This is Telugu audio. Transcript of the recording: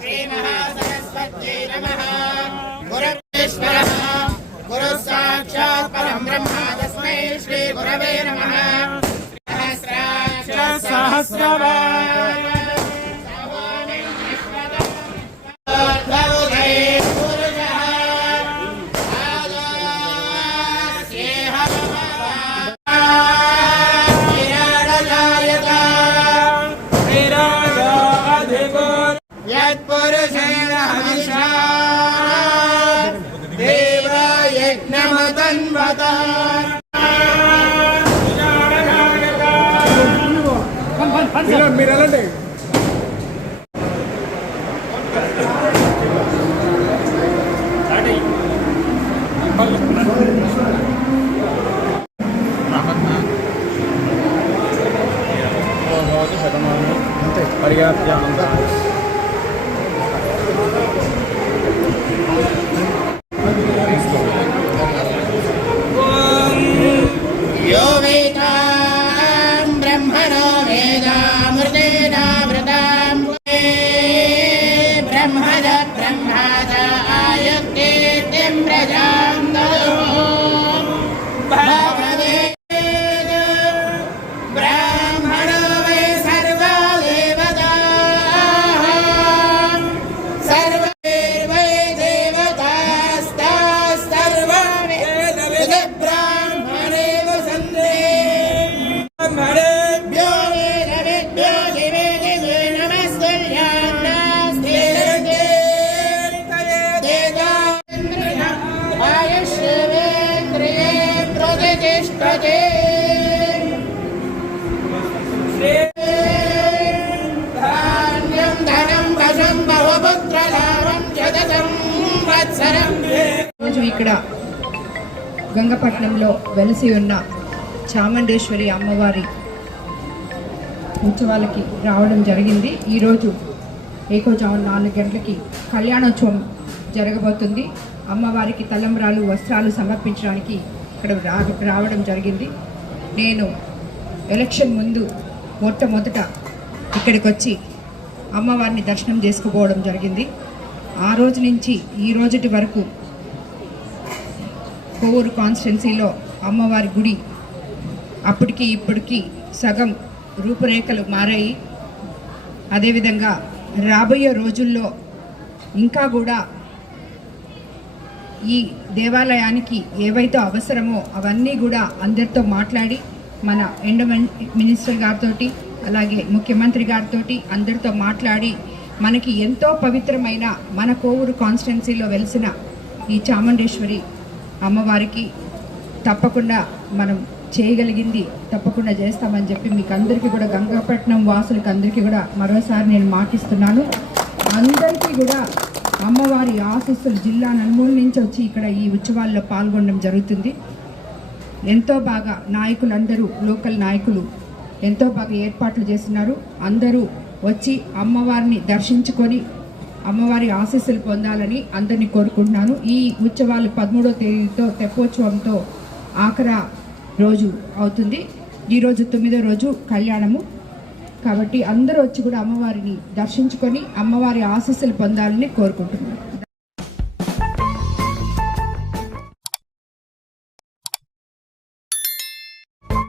श्रीमहासरस्वत्यै नमः। गुरुश्वरः गुरुः साक्षात् परं ब्रह्म तस्मै श्री गुरवे नमः। सहस्रवार మీరండి అంతే పర్యాప్త ఇక్కడ గంగపట్నంలో వెలిసి ఉన్న చాముండేశ్వరి అమ్మవారి ఉత్సవాలకి రావడం జరిగింది. ఈరోజు ఏకోజాము 4 గంటలకి కళ్యాణోత్సవం జరగబోతుంది. అమ్మవారికి తలంబ్రాలు వస్త్రాలు సమర్పించడానికి ఇక్కడ రావడం జరిగింది. నేను ఎలక్షన్ ముందు మొట్టమొదట ఇక్కడికి వచ్చి అమ్మవారిని దర్శనం చేసుకోవడం జరిగింది. ఆ రోజు నుంచి ఈ రోజుటి వరకు కోవూరు కాన్స్టిట్యున్సీలో అమ్మవారి గుడి అప్పటికి ఇప్పటికి సగం రూపురేఖలు మారాయి. అదేవిధంగా రాబోయే రోజుల్లో ఇంకా కూడా ఈ దేవాలయానికి ఏవైతే అవసరమో అవన్నీ కూడా అందరితో మాట్లాడి మన ఎండోమెంట్ మినిస్టర్ గారితో అలాగే ముఖ్యమంత్రి గారితో అందరితో మాట్లాడి మనకి ఎంతో పవిత్రమైన మన కోవూరు కాన్స్టిట్యున్సీలో వెలిసిన ఈ చాముండేశ్వరి అమ్మవారికి తప్పకుండా మనం చేయగలిగింది తప్పకుండా చేస్తామని చెప్పి మీకు అందరికీ కూడా గంగపట్నం వాసులకి అందరికీ కూడా మరోసారి నేను మాటిస్తున్నాను. అందరికీ కూడా అమ్మవారి ఆశీస్సులు జిల్లా నలుమూల నుంచి వచ్చి ఇక్కడ ఈ ఉత్సవాల్లో పాల్గొనడం జరుగుతుంది. ఎంతో బాగా నాయకులందరూ లోకల్ నాయకులు ఎంతో బాగా ఏర్పాట్లు చేస్తున్నారు. అందరూ వచ్చి అమ్మవారిని దర్శించుకొని అమ్మవారి ఆశీస్సులు పొందాలని అందరినీ కోరుకుంటున్నాను. ఈ ఉత్సవాలు 13వ తేదీతో తెప్పోత్సవంతో ఆఖరి రోజు అవుతుంది. ఈరోజు 9వ రోజు కళ్యాణము కాబట్టి అందరూ వచ్చి కూడా అమ్మవారిని దర్శించుకొని అమ్మవారి ఆశీస్సులు పొందాలని కోరుకుంటున్నాను.